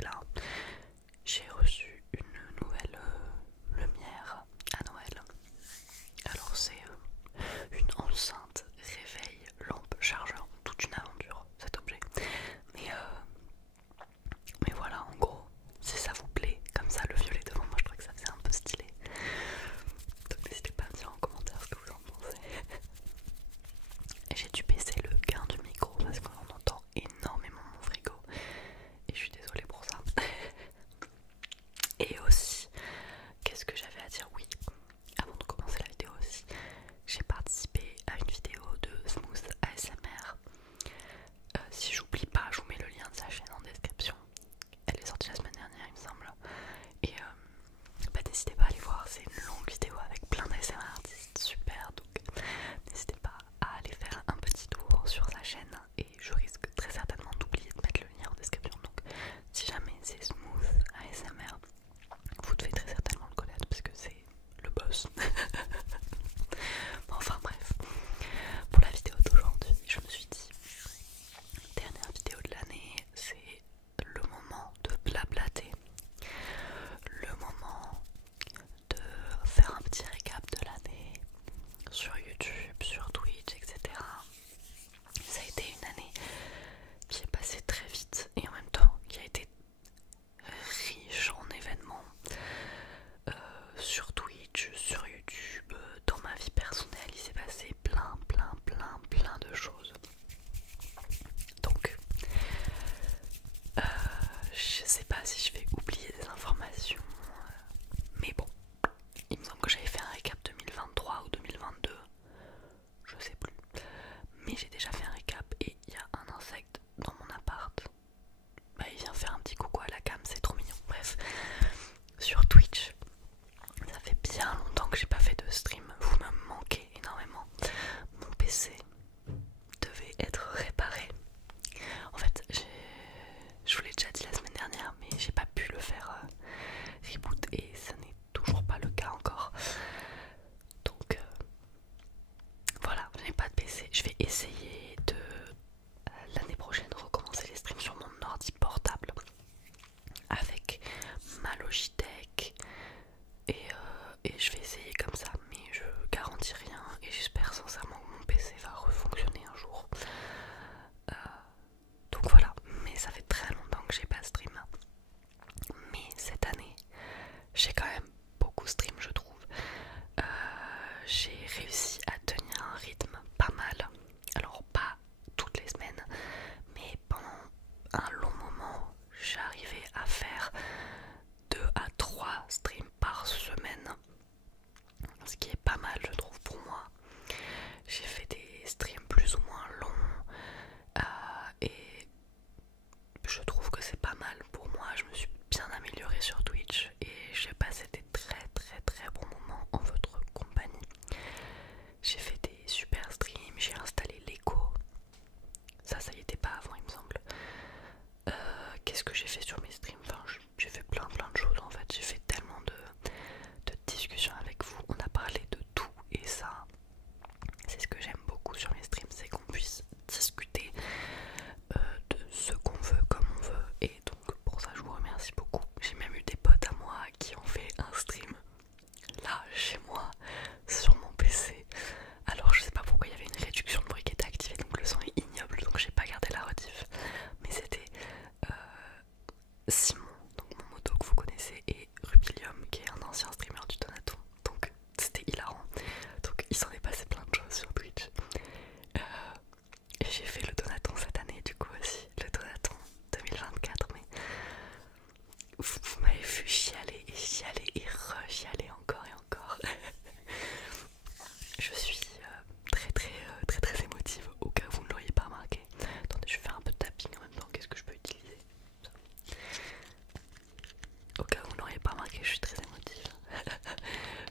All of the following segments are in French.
était là. J'ai reçu une nouvelle lumière à Noël. Alors c'est une enceinte, réveil, lampe, chargeur, toute une aventure cet objet. Mais, mais voilà, en gros, si ça vous plaît, comme ça le violet devant moi, je trouve que ça faisait un peu stylé. Donc n'hésitez pas à me dire en commentaire ce que vous en pensez. J'ai dû baisser le gain du micro parce qu'on entend énormément mon frigo. Et je suis désolée pour ça. Et aussi, qu'est-ce que j'avais à dire? Oui, avant de commencer la vidéo aussi, j'ai participé à une vidéo de Smooth ASMR. Si j'oublie pas, je vous mets le lien de sa chaîne en description. Elle est sortie la semaine dernière, il me semble. Et bah, n'hésitez pas à aller voir, c'est une longue vidéo avec plein d'ASMR artistes, super. Donc n'hésitez pas à aller faire un petit tour sur sa chaîne. Et je risque très certainement d'oublier de mettre le lien en description. Donc si jamais c'est Smooth ASMR, vous devez très certainement le connaître parce que c'est le boss. Enfin bref, pour la vidéo d'aujourd'hui, je me suis dit, dernière vidéo de l'année, c'est le moment de blablater, le moment de faire un petit récap de l'année sur YouTube, sur Twitch, etc. Ça a été une année qui est passée très vite et en même temps qui a été riche en événements sur Twitch, sur YouTube, dans ma vie personnelle, il s'est passé plein de choses. Donc, je sais pas si je vais oublier des informations, mais bon, il me semble que j'avais fait un récap 2023 ou 2022, je sais plus. Mais j'ai déjà fait un récap et il y a un insecte dans mon appart. Bah, il vient faire un petit coucou à la cam, c'est trop mignon. Bref, sur Twitch, ça fait bien longtemps que j'ai pas fait de stream, vous me manquez énormément. Mon PC devait être réparé. En fait, je vous l'ai déjà dit la semaine dernière, mais j'ai pas pu le faire reboot et ce n'est toujours pas le cas encore. Donc voilà, je n'ai pas de PC. Je vais essayer de l'année prochaine recommencer les streams sur mon ordi portable avec ma Logitech et je vais essayer comme ça, mais je garantis rien et j'espère sincèrement que mon PC va refonctionner un jour. Donc voilà, mais ça fait très longtemps que j'ai pas stream. Mais cette année, j'ai quand même beaucoup stream, je trouve. J'ai réussi à tenir un rythme pas mal. Alors pas toutes les semaines, mais pendant un long moment, j'arrivais à faire 2 à 3 streams par semaine. Ce qui est pas mal, je trouve, pour moi. J'ai fait des streams plus ou moins longs et je trouve que c'est pas mal pour moi. Je me suis bien améliorée sur Twitch et j'ai passé des très bons moments en votre compagnie. J'ai fait des super streams, j'ai installé l'écho. Ça y était pas avant, il me semble. Qu'est-ce que j'ai fait sur mes streams? Enfin, j'ai fait plein de choses en fait. J'ai fait tellement de discussions avec vous. On a parlé de tout et ça, c'est ce que j'aime beaucoup sur mes streams, c'est qu'on puisse discuter de ce qu'on veut, comme on veut. Et donc pour ça, je vous remercie beaucoup. J'ai même eu des potes à moi qui ont fait un stream là chez moi sur mon PC. Alors je sais pas pourquoi il y avait une réduction de bruit qui était activée, donc le son est ignoble, donc j'ai pas gardé la rediff. Mais c'était Simon, donc mon moto que vous connaissez, et Rubilium qui est un ancien streamer du Donaton. Donc c'était hilarant. Donc il s'en est passé plein de choses sur Twitch. Et j'ai fait le Donaton cette année du coup aussi, le Donaton 2024, mais vous m'avez vu chialer et re-chialer encore et encore. Je suis très émotive, au cas où vous ne l'auriez pas remarqué. Attendez, je vais faire un peu de tapping en même temps, qu'est-ce que je peux utiliser? Au cas où vous ne l'auriez pas remarqué, je suis très émotive.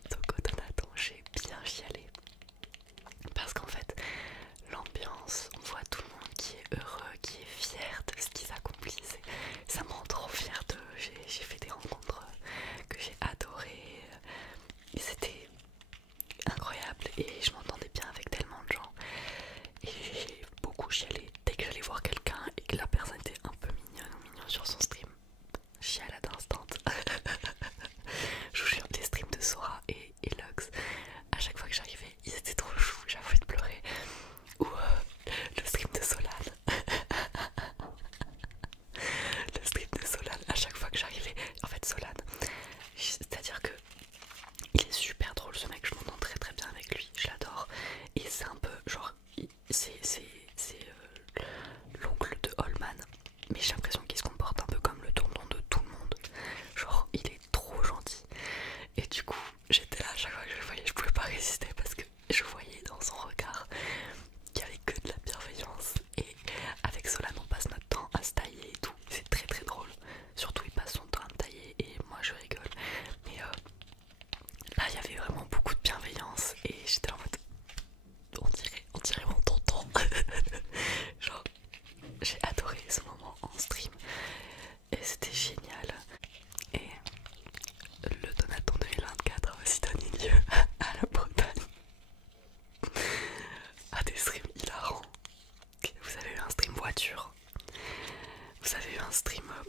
Donc au Donaton, j'ai bien chialé. Parce qu'en fait, l'ambiance, on voit tout le monde qui est heureux, qui est fier de ce qu'ils accomplissent. Et ça me rend trop fière d'eux. J'ai fait des rencontres que j'ai adorées. Et c'était incroyable. Et je m'entendais bien avec tellement de gens. Et j'ai beaucoup chialé dès que j'allais voir quelqu'un et que la personne était un peu mignonne ou mignon sur son stream.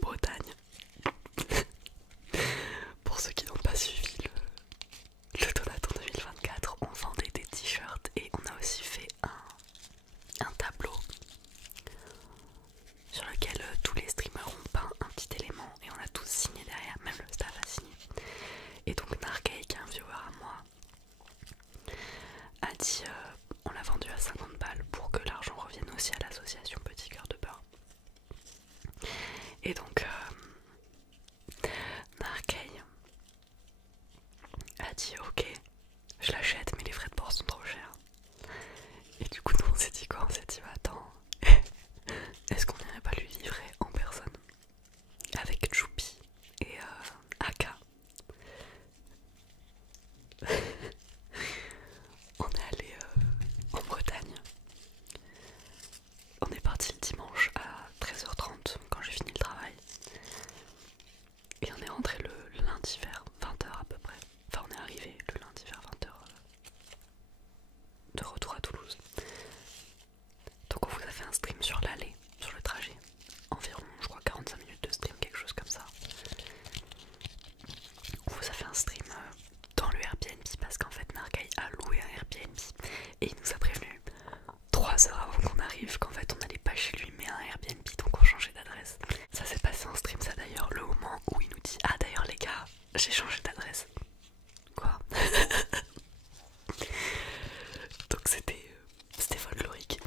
Bretagne. Pour ceux qui n'ont pas suivi le Donaton 2024, on vendait des t-shirts et on a aussi fait un tableau sur lequel tous les streamers ont peint un petit élément et on a tous signé derrière, même le staff a signé. Et donc Narkei, qui est un viewer à moi, a dit on l'a vendu à 50 balles pour que l'argent revienne aussi à l'association Petit Cœur de Beurre. Et donc Narkei a dit ok, je l'achète mais les frais de port sont trop chers. Et du coup nous on s'est dit quoi? On s'est dit bah attends, est-ce qu'on n'irait pas lui livrer en personne avec Choupi et Aka? On est allé en Bretagne. On est parti le dimanche à 13h30 quand j'ai fini le travail. Et on est rentré le lundi vers 20h à peu près. Enfin on est arrivé le lundi vers 20h de retour à Toulouse. Donc on vous a fait un stream sur l'aller, sur le trajet. Environ je crois 45 minutes de stream, quelque chose comme ça. On vous a fait un stream dans le Airbnb parce qu'en fait Narkei a loué un Airbnb. Et il nous a prévenu 3 heures avant qu'on arrive qu'en fait on n'allait pas chez lui mais à un Airbnb, donc on changeait d'adresse. Ça s'est passé en stream ça d'ailleurs, le moment où il nous dit ah d'ailleurs les gars j'ai changé d'adresse. Quoi? Donc c'était folklorique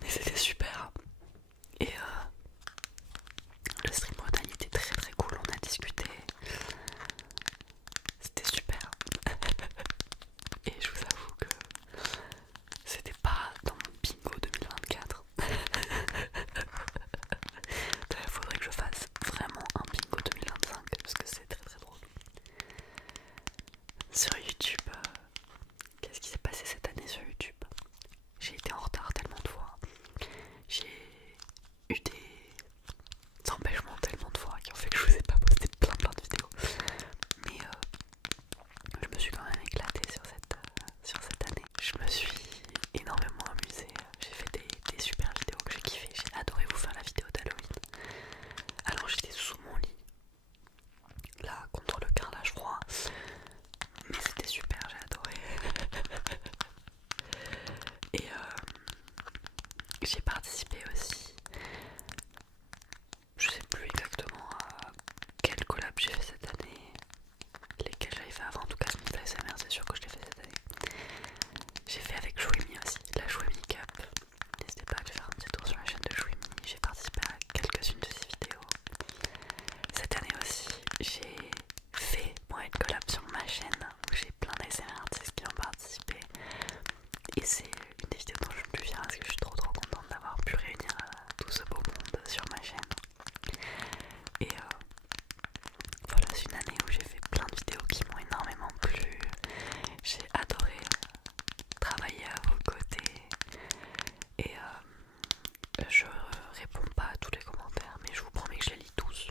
mais c'était super. Et le stream Bretagne était très très cool, on a discuté, c'était super. Et je vous avoue que c'était pas dans mon bingo 2024. Il faudrait que je fasse vraiment un bingo 2025 parce que c'est très très drôle. Sur YouTube, qu'est-ce qui s'est passé cette année sur YouTube? J'ai été en retard tellement de fois. J'ai eu des empêchements tellement de fois qui ont fait que je vous ai pas posté plein de vidéos. Mais je me suis quand même éclatée sur cette année. Je me suis énormément amusée. J'ai fait des super vidéos que j'ai kiffé. J'ai adoré vous faire la vidéo d'Halloween. Alors j'étais sous mon lit, là contre le carrelage froid. Mais c'était super, j'ai adoré. Et j'ai participé aussi. Je sais plus exactement à quelle collab j'ai fait cette année, lesquels j'avais fait avant. En tout cas, Smith ASMR, c'est sûr que je l'ai fait cette année. J'ai fait avec Chouimi aussi, la Chouimi Cup. N'hésitez pas à aller faire un petit tour sur la chaîne de Chouimi. J'ai participé à quelques-unes de ses vidéos. Cette année aussi, j'ai fait moi une collab sur ma chaîne où j'ai plein d'ASMR artistes qui ont participé. Et c'est une des vidéos dont je suis le plus fière parce que je suis trop contente d'avoir pu réunir tout ce beau monde sur ma chaîne. Et voilà, c'est une année où j'ai fait plein de vidéos qui m'ont énormément plu. J'ai adoré travailler à vos côtés. Et je réponds pas à tous les commentaires, mais je vous promets que je les lis tous.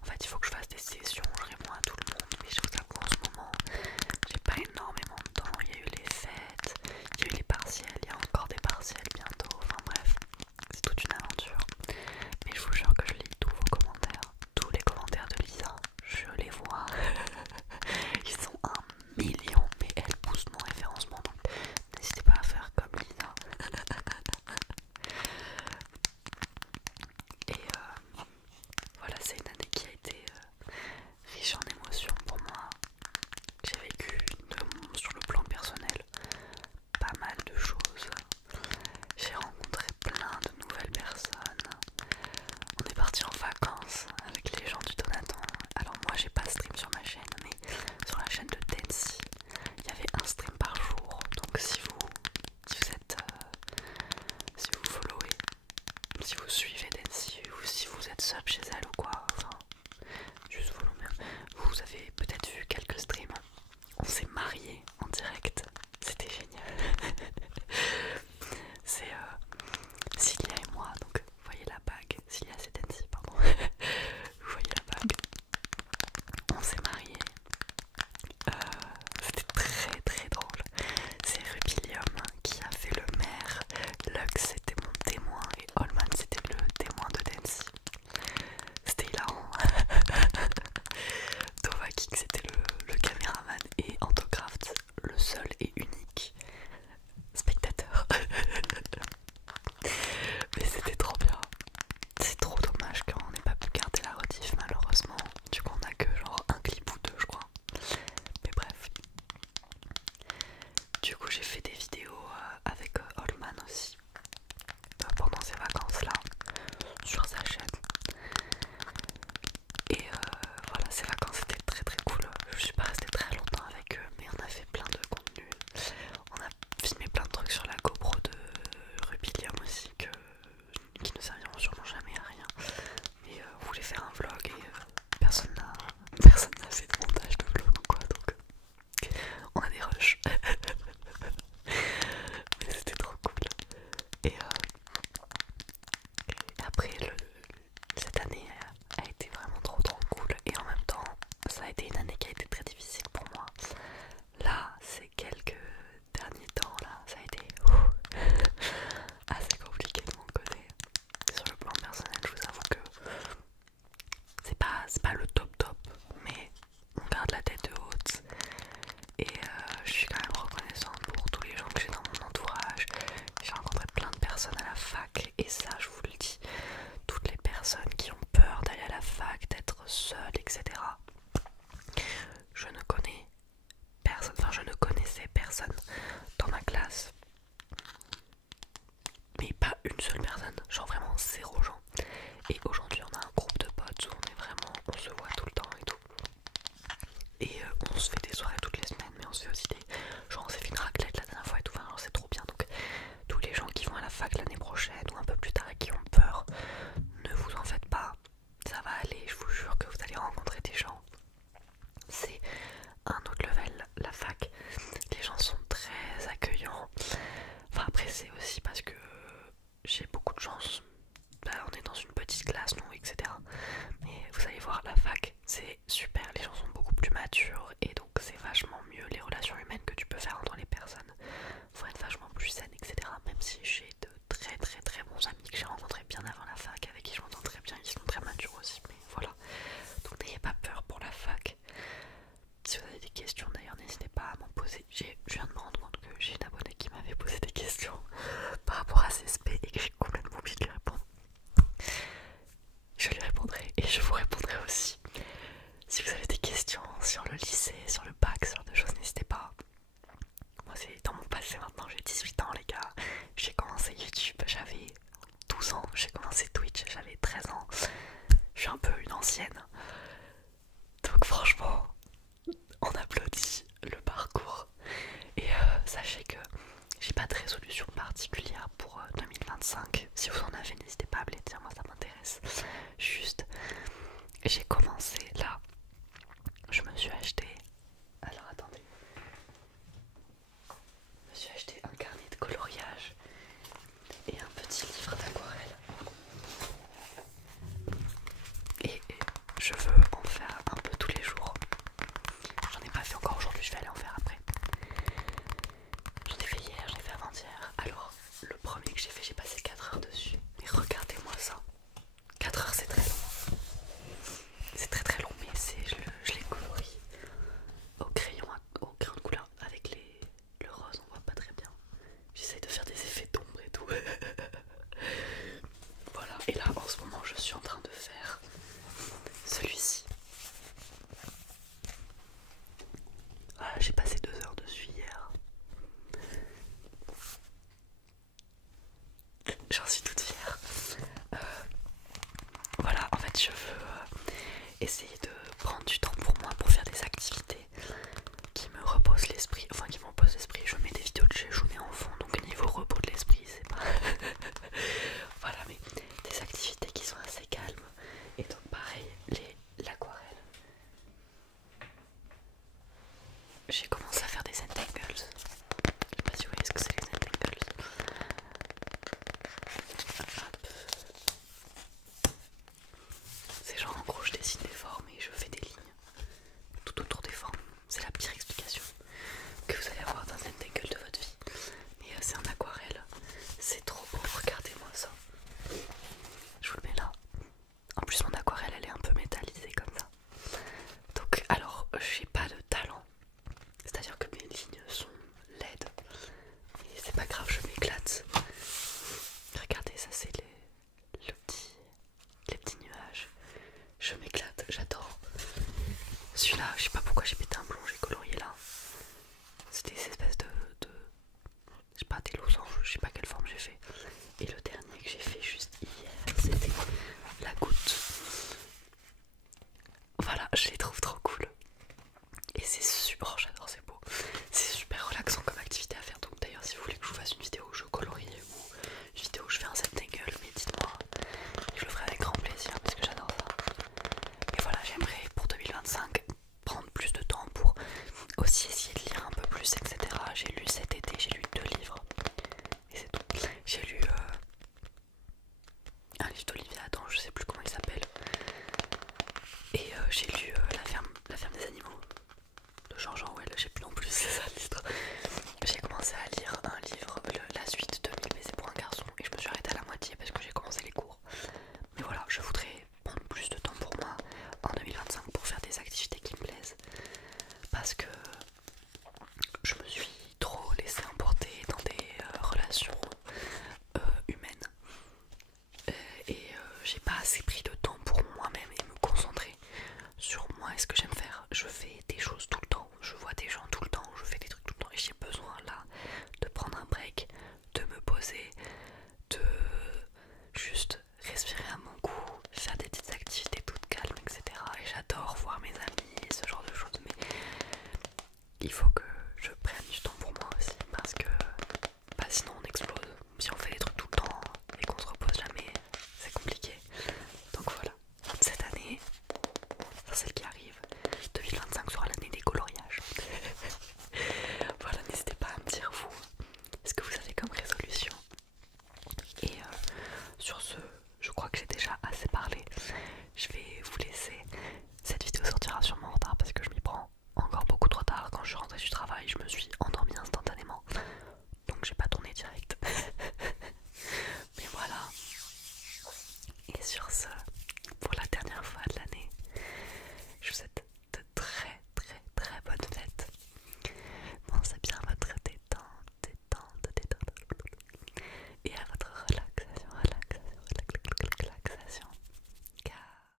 En fait, il faut que je fasse des sessions, je réponds à tout le monde, mais je vous avoue en ce moment, j'ai pas énormément de temps. Il y a eu les fêtes, il y a eu les partiels, il y a encore des partiels bientôt. Enfin bref, c'est toute une aventure. Mais je vous jure que je lis tous vos commentaires, tous les commentaires de Lisa, je les vois. Ils sont 1 million, mais elle pousse mon référencement, donc n'hésitez pas à faire comme Lisa. Et voilà, c'est une année qui a été riche en émotions pour moi. J'ai vécu sur le plan personnel pas mal de choses. J'ai rencontré plein de nouvelles personnes. On est parti en vacances avec les gens du Donaton. Alors moi j'ai pas stream sur ma chaîne, mais sur la chaîne de Densi, il y avait un stream par jour. Donc si vous êtes si vous followez, si vous suivez Densi ou si vous êtes sub chez elle ou quoi, enfin juste follow même, vous avez peut-être vu quelques streams. On s'est mariés en direct, c'était génial. C'est Cilia et moi, donc vous voyez la bague, Cilia c'est Densi, pardon. Vous voyez la bague. On s'est mariés. C'était très drôle. C'est Rubilium qui a fait le maire, Lux c'était mon témoin et Holman c'était le témoin de Densi. C'était l'ancienne. Donc franchement, on applaudit le parcours. Et sachez que j'ai pas de résolution particulière pour 2025. Si vous en avez, n'hésitez pas à me les dire, moi ça m'intéresse. Juste, j'ai commencé là. Je me suis acheté. Alors attendez. Je me suis acheté un carnet de coloriage et un petit livre d'aquarelle. Et je veux en faire un peu tous les jours. J'en ai pas fait encore aujourd'hui, je vais aller en faire après. J'en ai fait hier, j'en ai fait avant-hier. Alors, le premier que j'ai fait, j'ai passé 4 heures dessus. Mais regardez-moi ça. 4 heures, c'est très long. C'est très très long, mais je les colorie au crayon de couleur. Avec le rose, on voit pas très bien. J'essaye de faire des effets d'ombre et tout. Voilà, et là en ce moment je suis en train de faire celui-ci. Voilà, j'ai passé 2 heures dessus hier. J'en suis toute fière. Voilà, en fait je veux essayer de prendre du temps pour moi pour faire des activités qui me reposent l'esprit. Enfin qui me reposent l'esprit, je mets des vidéos de chez, je mets en fond. Donc niveau repos de l'esprit c'est pas... Voilà, mais des activités qui sont assez calmes. Et donc pareil, l'aquarelle. J'ai commencé à faire des entangles. Je sais pas si vous voyez ce que c'est les entangles. Hop. C'est genre en gros je dessine des formes et je fais des lignes tout autour des formes. C'est la pire explication que vous allez avoir dans un entangle de votre vie. Mais c'est en aquarelle. C'est trop beau, regardez-moi ça. Je vous le mets là. En plus mon aquarelle elle est un peu métallisée comme ça. Donc alors j'ai pas de talent. C'est-à-dire que mes lignes sont laides. Et c'est pas grave, je m'éclate. Regardez, ça c'est les petits nuages. Je m'éclate, j'adore. Celui-là, je sais pas pourquoi j'ai pété un plomb, j'ai colorié là. C'était des espèces de je sais pas, des losanges, je sais pas quelle forme j'ai fait. Et le dernier que j'ai fait juste hier, c'était la goutte. Voilà, je l'ai trop